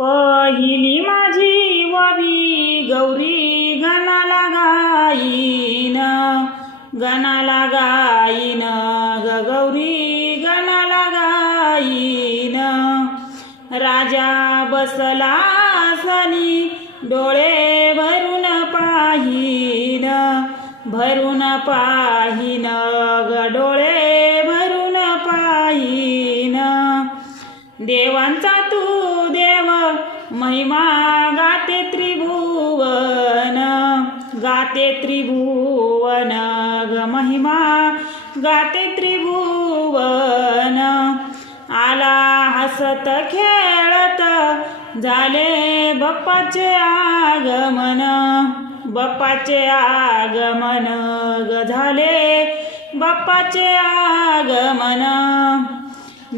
पहिली माझी वावी गौरी गणाला गाईन. गणाला गाईन ग गौरी गणाला गाईन. राजा बसला सनी डोळे भरून पाहीन. भरून पाहीन ग डोळे भरून पाहीन. देवांचा महिमा गाते त्रिभुवन गाते त्रिभुवन ग महिमा गाते त्रिभुवन. आला हसत खेळत झाले बप्पाचे आगमन. बप्पाचे आगमन ग झाले बाप्पाचे आगमन.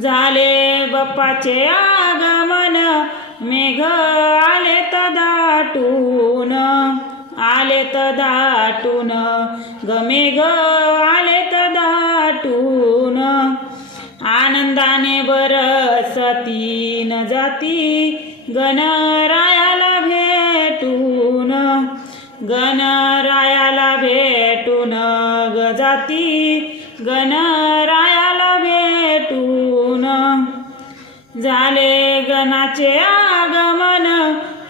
झाले बाप्पाचे आगमन मेघ आले त दाटून आले त दाटून. ग मेघ आले त दाटून. आनंदाने बरसती न जाती गणरायाला भेटून. गणरायाला भेटून ग जाती गणरायाला भेटून. झाले गणाचे आगमन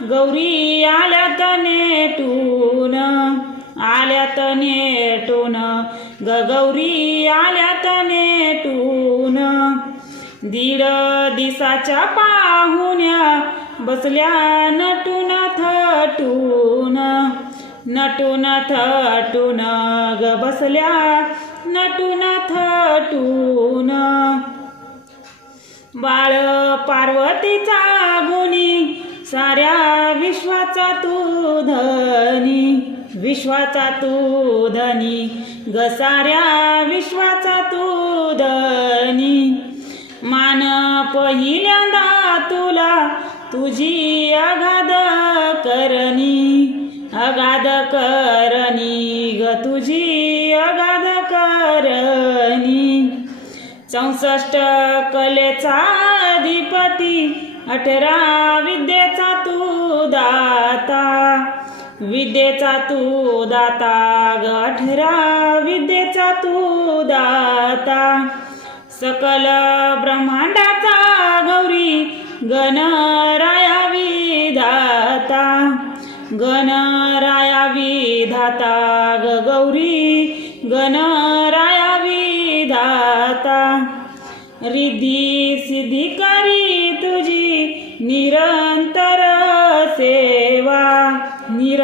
गौरी आल्यात नेटून आल्यात नेटून ग गौरी आल्यात नेटून. दीड दिसाच्या पाहुण्या बसल्या नटून थटून नटून थटून ग बसल्या नटून थटून. बाळ पार्वतीचा गुणी साऱ्या विश्वाचा तू धनी विश्वाचा तू धनी ग साऱ्या विश्वाचा तू धनी. मान पहिल्यांदा तुला तुझी अगाध करणी अगाध करणी ग तुझी चौसष्ट कलेचा अधिपती अठरा विद्येचा तू दाता. विद्येचा तू दाता ग अठरा विद्येचा तू दाता. सकल ब्रह्मांडाचा गौरी गणराया विधाता गणराया विधाता ग गौरी गणराया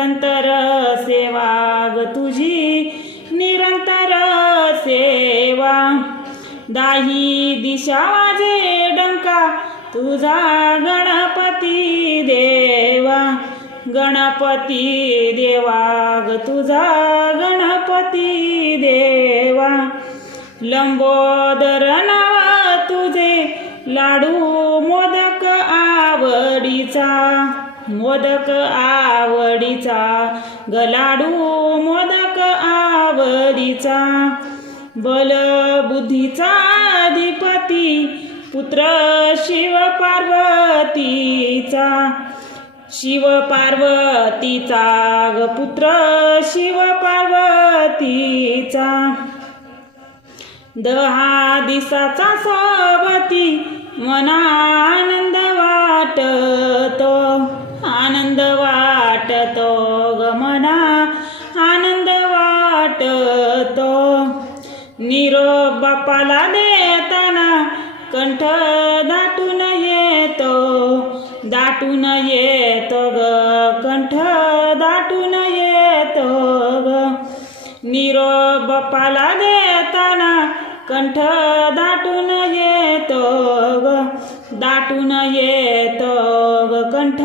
निरंतर सेवा ग तुझी. निरंतर सेवा. दाही दिशा वाजे डंका तुझा गणपती देवा. गणपती देवा ग तुझा गणपती देवा. लंबोदर नावा तुझे लाडू मोदक आवडीचा. मोदक आवडीचा गलाडू मोदक आवडीचा. बल बुद्धीचा अधिपती पुत्र शिव पार्वतीचा. शिव पार्वतीचा ग पुत्र शिव पार्वतीचा. दहा दिसाचा सोबती मना आनंद वाटतो. निरोप बापाला देताना कंठ दाटून येतो दाटून येतो ग कंठ दाटून येतो ग. निरोप बापाला देताना कंठ दाटून येतो ग दाटून येतो ग कंठ